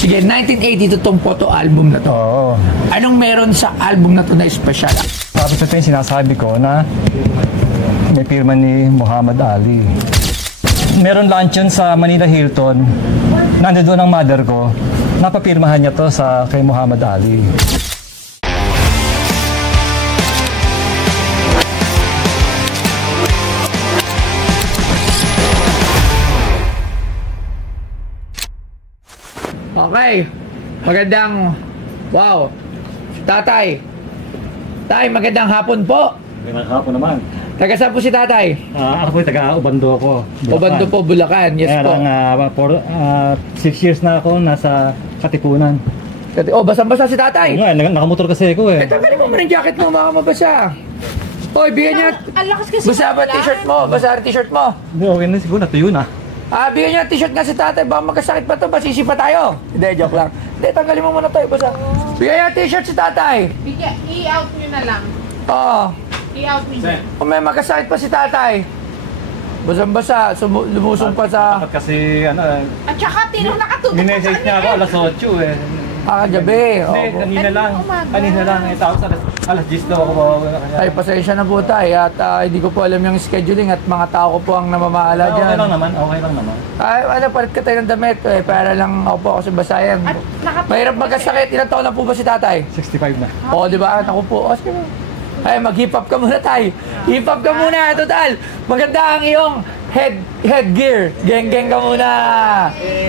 Sige, 1982 tong photo album na to. Oo. Anong meron sa album na to na special? Tapos ito yung sinasabi ko na may pirma ni Muhammad Ali. Meron luncheon sa Manila Hilton. Nandoon ang mother ko. Napapirmahan niya to sa kay Muhammad Ali. Okay. Magandang, wow. Tatay. Tay, magandang hapon po. Magandang hapon naman. Taga saan po si tatay? Ako po taga Obando ko. Obando po, Bulacan. Yes kaya po. Lang, 6 years na ako nasa Katipunan. Oh, basang-basa si tatay. Oo nga, nakamotor kasi ako eh. Tanggalin mo muna yung jacket mo, baka mabasa. Hoy, bigyan niya. Ang lakas kasi. Basa ba t-shirt mo? Basa ang t-shirt mo. Hindi, okay na siguro, natuyo na. Bigyan niya t-shirt nga si tatay. Baka magkasakit pa to, basisi pa tayo. Hindi, joke lang. Hindi, tanggalin mo muna tayo, basa. Bigyan niya t-shirt si tatay. I-out nyo na lang. Oo. I-out nyo. Kung may magkasakit pa si tatay. Basang-basa, lumusong pa sa... Dapat kasi, At saka, tinong nakatutok minessage niya ako alas 8 eh. Gabi. Hindi, kanina lang. Kanina lang. Tapos alas 10 daw ako bawa. Ay, pasensya na po tayo at hindi ko po alam yung scheduling at mga tao ko po ang namamahala Okay dyan. lang naman, okay lang naman. Ay, palit ka tayo ng damit para lang ako po ako si Basayan. At nakatutok Mahirap magkasakit. Ilang taon na po ba si tatay? 65 na. Oo, di ba? Ako po. O, sige. Ay, mag-hip hop ka muna tayo. Hip hop ka muna, total. Maganda ang iyong headgear. Geng-geng ka muna.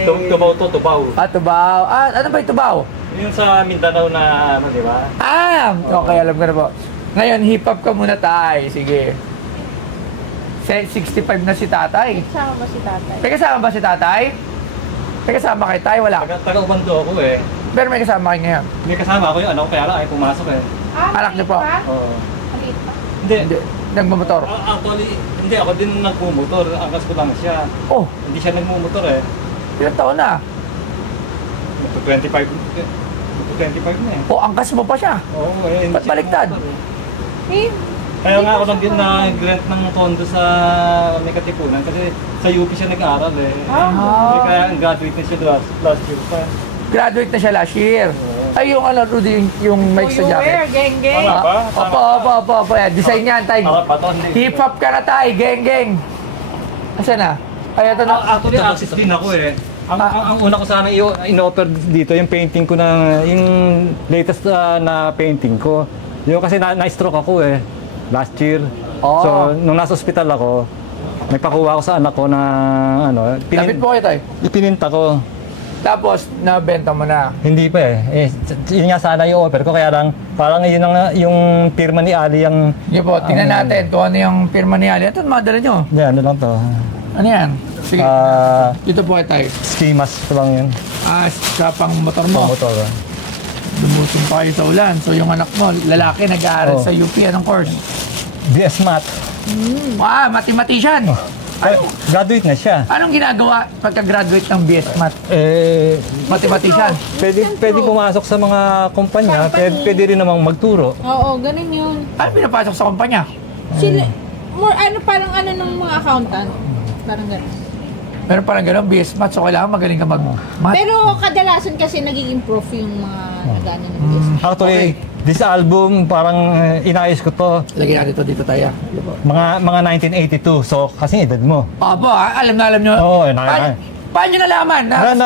Tubaw to, tubaw. Tubaw. Ano ba yung tubaw? Yung sa Mindanao na, di ba? Okay, alam ko na po. Ngayon, hip hop ka muna tayo. Sige. 65 na si tatay. Kasama ba si tatay? May kasama ba si tatay? May kasama kay tay? Wala. Taga-Ubando ako eh. Pero may kasama kayo ngayon. May kasama ako yung kaya lang ay pumasok eh. Anak niyo po? Oo. Maliit pa? Hindi. Nagmamotor. Actually, hindi ako din nagmumotor. Angkas ko lang siya. Oh, Hindi siya nagmumotor eh. ilang taon na? 25 na eh. Angkas mo pa siya. Oo eh. hindi Ba't siya baliktad? nagmumotor Eh, Kaya nga ako nag-rent ng condo sa may Katipunan kasi sa UP siya nag-aaral eh. Kaya graduate na siya last year pa. Graduate na siya last year. Ay, yung Rudy, yung mic sa jacket. geng-geng. Opo. Design yan, tay. Hip hop ka na, tay. Geng-geng. Asa na? Ay, ito na. Actually, artist din ako eh. Ang una ko sana in-offer dito, yung painting ko na, yung latest na painting ko. Yung kasi na-stroke ako eh, last year. So, nung nasa ospital ako, may pakuha ko sa anak ko na, Lapit po kayo, tay. Ipininta ko. Tapos, nabenta mo na. Hindi pa eh. Yun nga sana yung offer ko, kaya lang, parang yun yung pirma ni Ali yung... Sige po, tingnan natin kung ano yung pirma ni Ali. Ito, madala nyo. Yan, ano lang to. Ano yan? Sige, dito po kayo, tay. Ski mask ko lang yun. Sa pang motor mo. Motor. Lumusong pa kayo sa ulan. So, yung anak mo, lalaki, nag-aaral sa UP. Anong course? BS Math. Mathematician. Graduate na siya. Anong ginagawa pagka-graduate ng BS Math? Mathematician. Pwede pumasok sa mga kumpanya, pwede rin namang magturo. Oo, ganun yun. Ano pinapasok sa kumpanya? Sila, parang ng mga accountant. Parang ganun. Meron parang gano'n, BS Math, so kailangan magaling ka mag-math. Pero kadalasan kasi nag-improve yung mga nagana ng business. Actually, this album, parang inayos ko to. Lagyan natin ito dito tayo. Mga 1982, so kasi edad mo. Opo, alam nyo. Oo, paano nyo nalaman?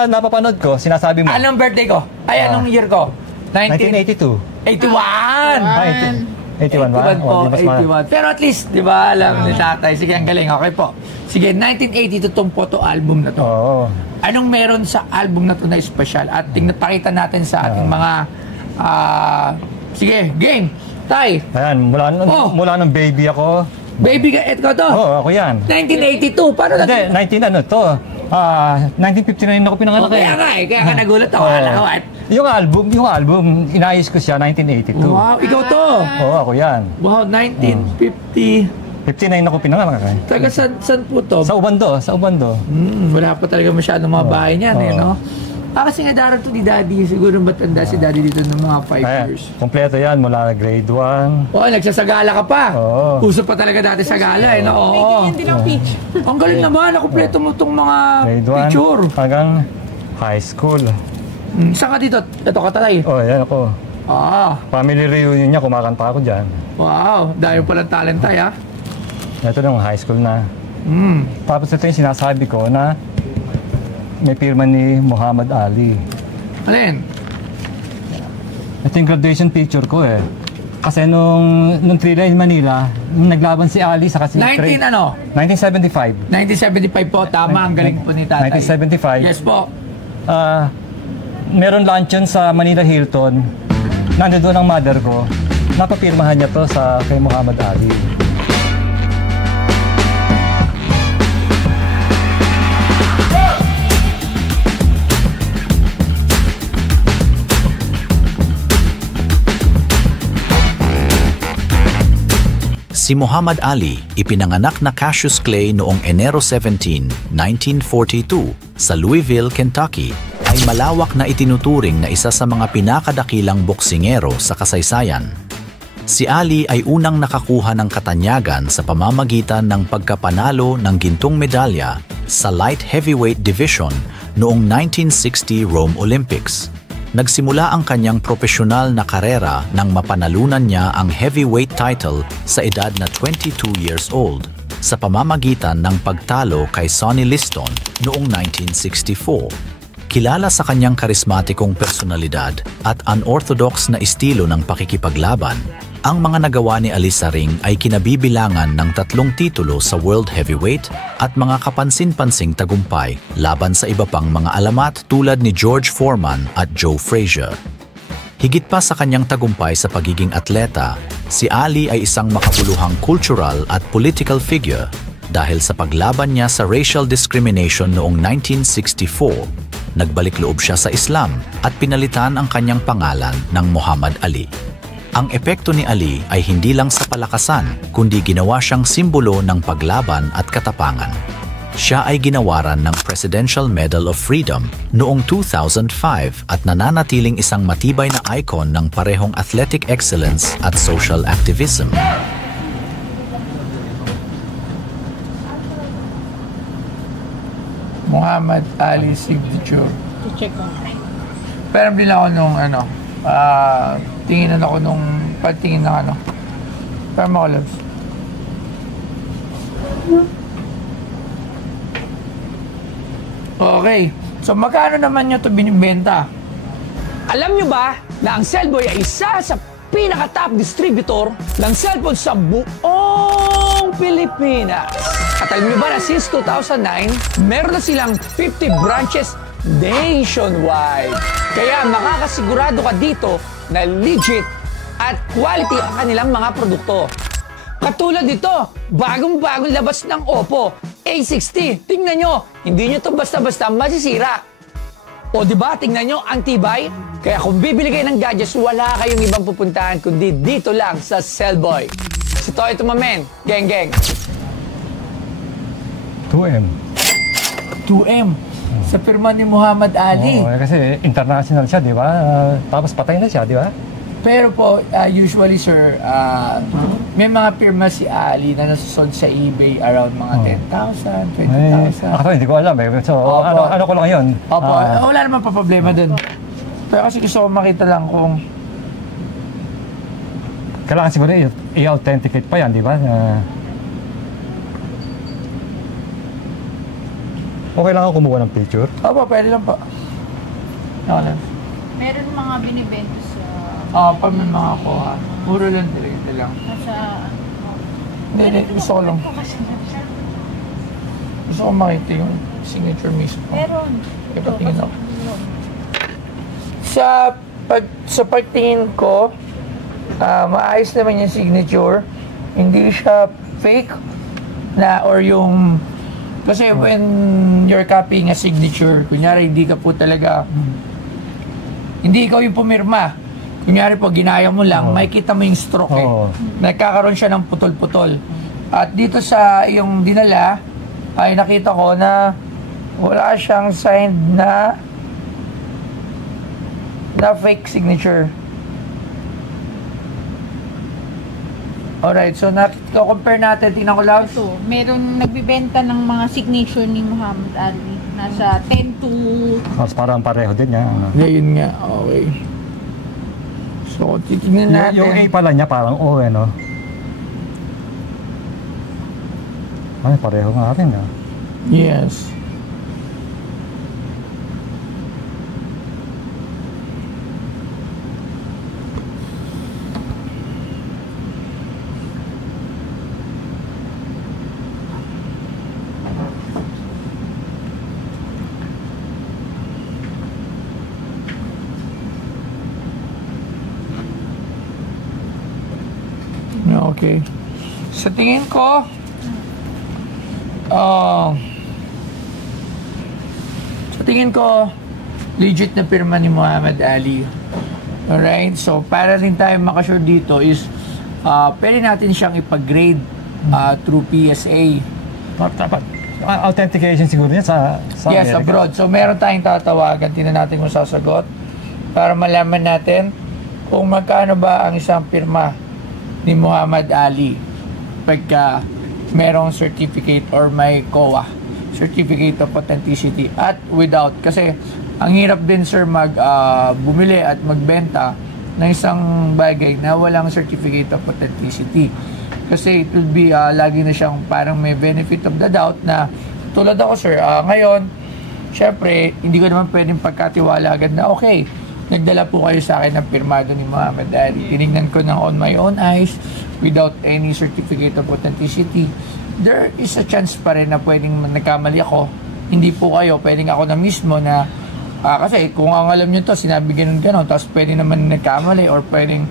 Napapanood ko, sinasabi mo. Anong birthday ko? Ay, anong year ko? 1982. 81! 81 ba? 81 po, 81. Pero at least, di ba, alam ni tatay. Sige, ang galing. Okay po. Sige, 1982 tong photo album na to. Oo. Anong meron sa album na to na special? At pakita natin sa ating mga... sige, game. Tay. Ayan, mula nung baby ako. Baby ka, eto to. Oo, ako yan. 1982, paano Hindi, 1959 ako pinanganak eh. Kaya nga kaya ka nagulat ako. Yung album, inayos ko siya 1982. Wow, ikaw to. Oo, ako yan. Wow, 1950. 59 ako pinanganak eh. Taga saan po to? Sa Ubando. Wala pa talaga masyadong mga bahay niyan, no? Kasi nga darating to ni Daddy, siguro matanda si Daddy dito ng mga 5 years. Kompleto yan, mula grade 1. Nagsasagala ka pa. Oo. Uso pa talaga dati sagala, no? Oo. Hindi lang pitch. Ang galing naman, nakumpleto mo itong mga Grade 1 picture. hanggang high school. Saan ka dito? Ito ka tatay. Oh, yan ako. Family reunion niya, kumakanta ako dyan. Wow, dahil palang talent tayo, ha? Ito nung high school na. Mm. Tapos ito yung sinasabi ko na may pirma ni Muhammad Ali. Alin? Ito yung graduation picture ko eh. Kasi nung 3 in Manila, nung naglaban si Ali sa kasi 1975. 1975 po, tama. Ang galing po ni tatay. 1975. Yes po. Meron luncheon sa Manila Hilton. Nandoon ang mother ko. Napapirmahan niya to sa kay Muhammad Ali. Si Muhammad Ali, ipinanganak na Cassius Clay noong Enero 17, 1942 sa Louisville, Kentucky, ay malawak na itinuturing na isa sa mga pinakadakilang boksingero sa kasaysayan. Si Ali ay unang nakakuha ng katanyagan sa pamamagitan ng pagkapanalo ng gintong medalya sa light heavyweight division noong 1960 Rome Olympics. Nagsimula ang kanyang profesional na karera nang mapanalunan niya ang heavyweight title sa edad na 22 years old sa pamamagitan ng pagtalo kay Sonny Liston noong 1964. Kilala sa kanyang karismatikong personalidad at unorthodox na estilo ng pakikipaglaban, ang mga nagawa ni Ali sa ring ay kinabibilangan ng 3 titulo sa World Heavyweight at mga kapansin-pansing tagumpay laban sa iba pang mga alamat tulad ni George Foreman at Joe Frazier. Higit pa sa kanyang tagumpay sa pagiging atleta, si Ali ay isang makabuluhang cultural at political figure dahil sa paglaban niya sa racial discrimination noong 1964. Nagbalik loob siya sa Islam at pinalitan ang kanyang pangalan ng Muhammad Ali. Ang epekto ni Ali ay hindi lang sa palakasan, kundi ginawa siyang simbolo ng paglaban at katapangan. Siya ay ginawaran ng Presidential Medal of Freedom noong 2005 at nananatiling isang matibay na icon ng parehong athletic excellence at social activism. Muhammad Ali signature. Check ko. Pero din ako nung tinginan ako nung pagtingin ng pero makulabs. Okay. So magkano naman nyo ito binibenta? Alam nyo ba na ang Cellboy ay isa sa pinaka-top distributor ng cellphone sa buong Pilipinas? At alam nyo ba na since 2009, meron na silang 50 branches nationwide. Kaya makakasigurado ka dito na legit at quality ang kanilang mga produkto. Katulad nito, bagong-bagong labas ng Oppo A60. Tingnan nyo, hindi nyo ito basta-basta masisira. O diba, tingnan nyo, ang tibay. Kaya kung bibili kayo ng gadgets, wala kayong ibang pupuntahan kundi dito lang sa Cellboy. Si Toy Tumamen, geng-geng. 2M. 2M. Sa firma ni Muhammad Ali. Oo, kasi international siya, di ba? Tapos patay na siya, di ba? Pero po, usually sir, may mga firma si Ali na nasusold sa eBay around mga 10,000, 20,000. Ako hindi ko alam eh. So, ano ko lang yun? Opo, wala naman pa problema dun. Pero kasi gusto ko makita lang kung... Kailangan siguro i-authenticate pa yan, di ba? Okay lang ako kumuha ng picture? Opo, pwede lang po. Ako lang. Meron mga binibenta sa... Pag may mga kuha. Puro lang direkte lang. Nasa... Hindi, gusto ko lang. Gusto ko makita yung signature mismo. Meron. Ipatingin ako. Sa pagtingin ko, maayos naman yung signature. Hindi siya fake na or yung... Kasi when you're copying a signature, kunyari hindi ka po talaga... Hindi ikaw yung pumirma. Kunyari po, ginaya mo lang, makikita mo yung stroke eh. Nagkakaroon siya ng putol-putol. At dito sa yung dinala, ay nakita ko na wala siyang sign na fake signature. Alright, so compare natin, tingnan ko lang. Ito, meron nagbibenta ng mga signature ni Muhammad Ali. Nasa 10 to... Mas parang pareho din yan. Ngayon nga, okay. So, titignan natin. Yung A pala niya parang O, no? Ay, pareho nga rin, ah. Yes. Okay. Sa tingin ko, legit na pirma ni Muhammad Ali. Alright? So, para rin tayo makasure dito is, pwede natin siyang ipag-grade through PSA. Authentication siguro niya sa yes, America. Abroad. So, meron tayong tatawagan. Tingnan natin kung sasagot para malaman natin kung magkano ba ang isang pirma ni Muhammad Ali pagka merong certificate or may COA, Certificate of Authenticity, at without. Kasi ang hirap din, sir, bumili at magbenta ng isang bagay na walang Certificate of Authenticity. Kasi it will be, lagi na siyang parang may benefit of the doubt na tulad ako, sir, ngayon, syempre, hindi ko naman pwedeng pagkatiwala agad na okay, nagdala po kayo sa akin ng pirmado ni Muhammad Ali. Tinignan ko ng on my own eyes without any certificate of authenticity. There is a chance pa rin na pwedeng nagkamali ako. Hindi po kayo, pwedeng ako na mismo na kasi kung ang alam nyo to, sinabi ganun-ganon, tapos pwede naman nagkamali or pwedeng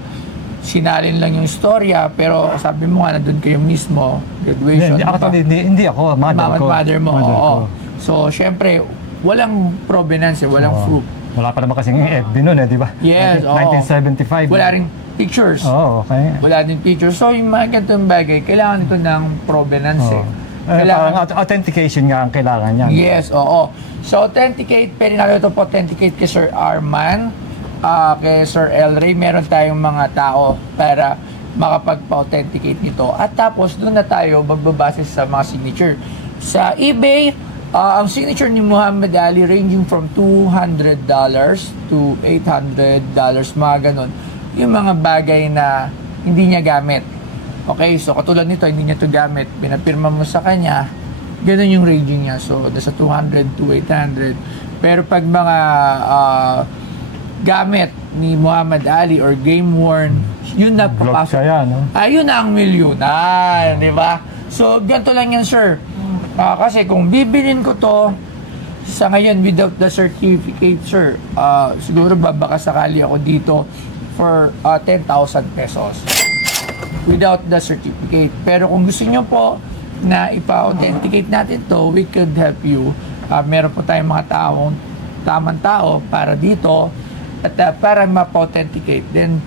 sinalin lang yung istorya, pero sabi mo nga na doon kayo mismo, graduation. Hindi ako, mother mo. Mother ko. So, syempre, walang provenance, walang proof. Wala pa naman kasing FB noon, di ba? Yes, 1975. Wala ring pictures. Okay. Wala din pictures. So, yung mga ganitong bagay, kailangan ito ng provenance. Kailangan authentication nga ang kailangan niya. Yes, oo. So, authenticate, pwede natin ito authenticate kay Sir Arman, kay Sir El Rey. Meron tayong mga tao para makapagpa-authenticate nito. At tapos, doon na tayo magbabase sa mga signature. Sa eBay, ang signature ni Muhammad Ali ranging from $200 to $800, mga ganon. Yung mga bagay na hindi niya gamit. Okay, so katulad nito, hindi niya to gamit. Pinapirma mo sa kanya, ganon yung ranging niya. So, nasa 200 to 800. Pero pag mga gamit ni Muhammad Ali or game worn, yun na papasok. Yun na ang milyonan, di ba? So, ganito lang yan, sir. Kasi kung bibilin ko to sa ngayon without the certificate, sir, siguro baka sakali ako dito for 10,000 pesos without the certificate. Pero kung gusto nyo po na ipa-authenticate natin to, we could help you. Meron po tayong mga tamang tao para dito at para mapa-authenticate, then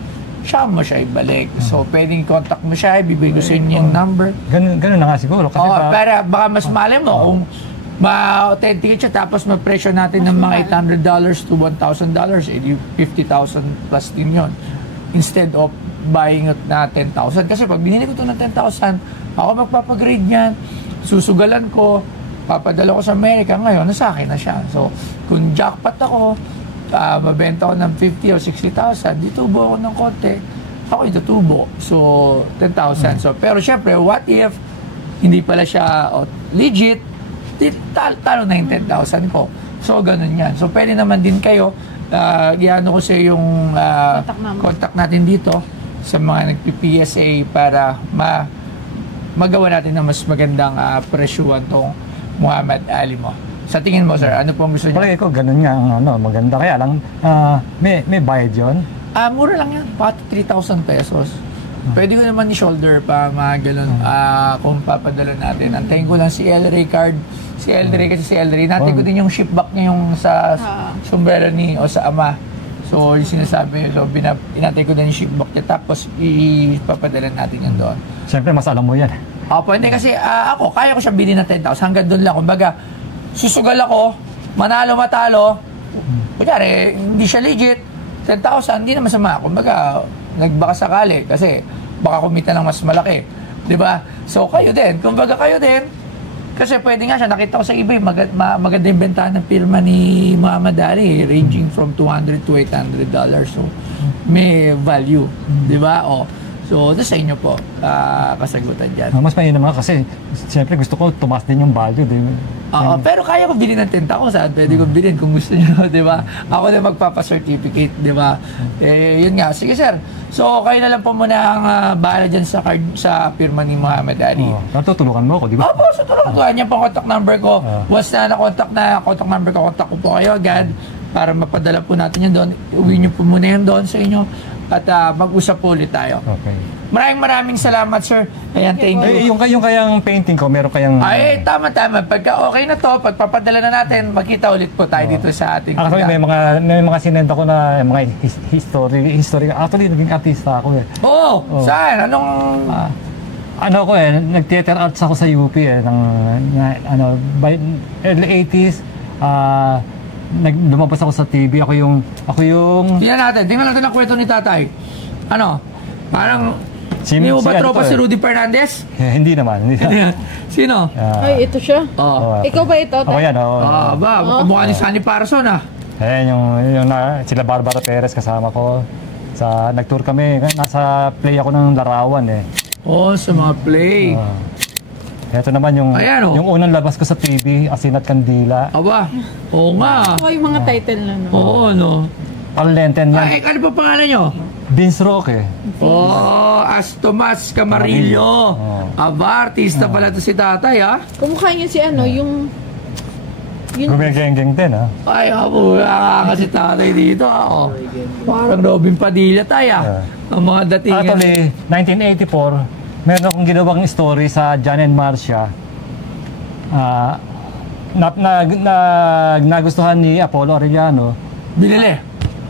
siya mo siya ibalik. So, pwedeng contact mo siya, ibibigay ko sa inyo yung number. Ganun na nga siguro. Kasi para baka mas malay mo kung ma-authenticate siya tapos ma-pressure natin ng mga $800 to $1,000, edi 50,000 plus din yun. Instead of buying it na 10,000. Kasi pag binili ko ito ng 10,000, ako magpapagrade niyan, susugalan ko, papadala ko sa Amerika, ngayon nasa akin na siya. So, kung jackpot ako, mabenta ko ng 50 o 60,000, ditubo ako ng konti, ako itutubo. So, 10,000. So, pero syempre, what if hindi pala siya legit, talo na yung 10,000 ko. So, ganun yan. So, pwede naman din kayo, iano ko sa yung contact natin dito sa mga nagpi-PSA para magawa natin na mas magandang presyuhan tong Muhammad Ali mo. Sa tingin mo, sir, ano pong gusto niyo? Palagi ko, ganun nga, maganda. Kaya lang, may bayad yun? Mura lang yan, pati 3,000 pesos. Pwede ko naman i-shoulder pa, mga ganun, kung papadala natin. Antayin ko lang si El Rey card. Si El Rey, kasi si El Rey, natin ko din yung ship back niya yung sa sombrero o sa ama. So, yung sinasabi, so, inatay ko din yung ship back niya, tapos ipapadala natin yan doon. Siyempre, mas alam mo yan. Pwede kasi ako, kaya ko siya bilhin ng 10,000. Hanggang doon lang, kumbaga, susugal ako, manalo matalo, kunyari, hindi siya legit, 10,000, hindi na masama. Kumbaga, nagbaka sakali kasi baka kumita ng mas malaki. Diba? So, kayo din. Kumbaga, kayo din, Kasi pwede nga siya, nakita ko sa eBay, maganda yung bentahan ng pirma ni Muhammad Ali, ranging from $200 to $800. So, may value, di ba? So, sa inyo po, kasagutan dyan. Mas mainam nga kasi, siyempre gusto ko tumaas din yung value. Pero kaya ko bilhin ng 10,000, pwede ko bilhin kung gusto nyo, di ba? Ako na magpapa-certificate, di ba? Yun nga. Sige, sir. So, kayo na lang po muna ang bahala dyan sa card, sa pirma ni Muhammad Ali. Tutulungan mo ako, di ba? Opo, tutulungan ko. Yan po contact number ko. Once na contact number ko, contact ko po kayo agad para mapadala po natin yun doon. Uwi nyo po muna yun doon sa inyo at mag-usap po ulit tayo. Okay. Maraming salamat, sir. Ayan, thank you. Yung kayang painting ko, meron kayang... Ay, tama. Pagka okay na to, pagpapadala na natin, magkita ulit po tayo dito sa ating... Actually, may mga sinend ako na mga history. Actually, naging artista ako eh. Oo. Saan? Anong... Ano ko nag-theater arts ako sa UP by early 80s. Lumabas ako sa TV. Ako yung... Tingnan natin ang kwento ni tatay. Parang... Hindi mo ba tropa si Rudy Fernandez? Hindi naman. Sino? Ay, ito siya. Ikaw ba ito? Ako yan, mukha ni Sunny Parson Ayan, yung sila Barbara Perez kasama ko. Nag-tour kami. Nasa play ako ng Larawan sa mga play. Ito naman yung unang labas ko sa TV, Asinat Kandila. Aba, oo nga. Yung mga title na, no? Oo, no. Palenten yan. Ay, ano pa pangalan nyo? Vince Roque. As Tomas Camarillo. Aba, artista pala to si tatay, Kumukha niya si yung... Gumigeng-geng din, Ay, kasi tatay dito, Parang Robin Padilla tayo, Ang mga datingan. Actually, 1984, meron akong ginawang story sa John and Marcia. Nagustuhan ni Apollo Arellano. Binili?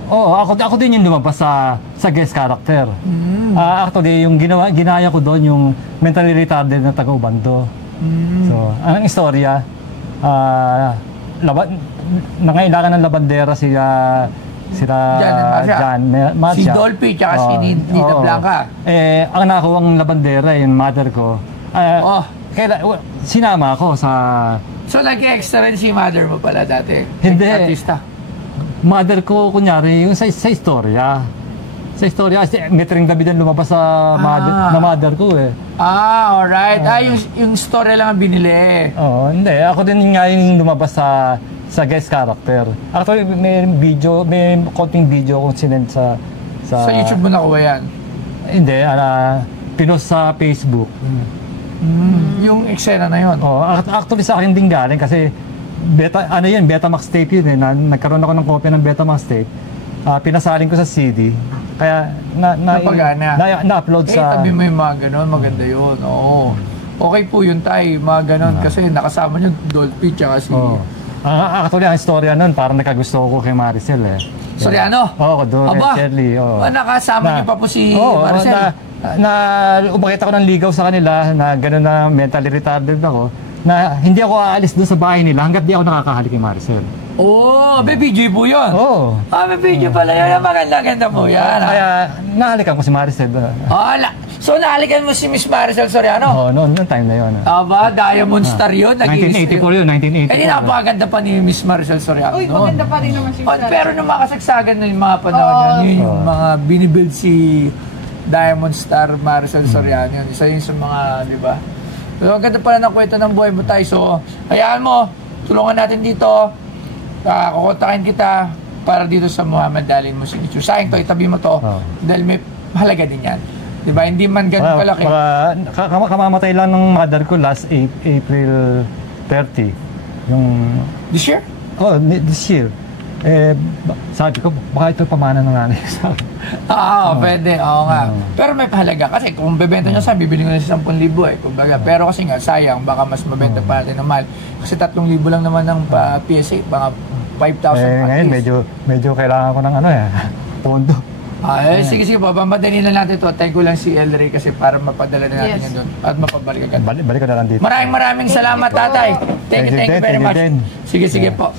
Ako din yung lumabas sa guest character. Actually, yung ginaya ko doon yung mentally retarded na taga-Ubando. So, ang istorya, nangailangan ng labandera sila John Marcia. Si Dolphy tsaka si Nina Blanca. Ang nakuwang labandera, yung mother ko. Kaya sinama ako sa... So, nag-extra rin si mother mo pala dati? Hindi. Artista? Mother ko, kunyari, yung sa istorya. Sa istorya, Metring David ang lumabas sa mother ko alright. Yung story lang ang binili. Hindi. Ako din nga yung lumabas sa guest character. Actually, may konting video kung sinend sa YouTube mo nakuha yan? Hindi. Pinost sa Facebook. Yung eksena na yun? Actually, sa akin din galing kasi Betamax tape yun nagkaroon ako ng kopya ng Betamax tape. Pinasalin ko sa CD. Kaya na-upload sa... tabi mo yung mga ganon, maganda yun. Okay po yun tayo, mga ganon. Kasi nakasama nyo Dolphy tsaka si... Actually, ang istorya nun, parang nakagusto ko kay Maricel Soriano? Oo, doon kay Shirley. Nakasama nyo pa po si Maricel? Umakita ko ng ligaw sa kanila na gano'n na mentally retarded ako na hindi ako aalis doon sa bahay nila hanggat di ako nakakahalik kay Maricel. May video po yun? May video pala yun. Maganda po yan. Kaya nahalikan ko si Maricel. So nahalikan mo si Miss Maricel Soriano? Noon time na yun. Diamond Star yun? 1984 yun, 1984. Hindi napakaganda pa ni Miss Maricel Soriano. Uy, maganda pa rin naman si Miss Maricel. Pero nung makasagsagan na yung mga panahon yun, yung mga binibuild si Diamond Star Maricel Soriano yun. Isa yun sa mga, di ba? So, ang ganda pala ng kwento ng buhay mo tayo. So, hayaan mo, tulungan natin dito. Kukontakin kita para dito sa Muhammad Ali mo signature. Sayang to, itabi mo to. Dahil may mahalaga din yan. Diba? Hindi man ganun kalaki. Kamamatay lang ng mother ko last April 30. This year? This year. Sabi ko, baka ito pamana ng nanay. Pwede. Oo nga. Pero may pahalaga. Kasi kung bebenta nyo bibili ko na sa 10,000 kumbaga. Pero kasi nga, sayang, baka mas mabenta pa natin ng mahal. Kasi 3,000 lang naman ng PSA, mga 5,000 ngayon, medyo kailangan ko ng pondo. Sige, papamadali na natin ito. Thank you lang si El Rey kasi para mapadala na natin yan doon at mapabalik agad. Balik ko na lang dito. Maraming salamat, tatay. Thank you very much. Sige po.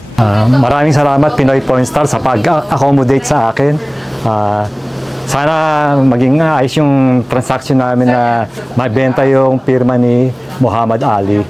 Maraming salamat, Pinoy Pornstar, sa pag-accommodate sa akin. Sana maging ayos yung transaction namin na mabenta yung pirma ni Muhammad Ali.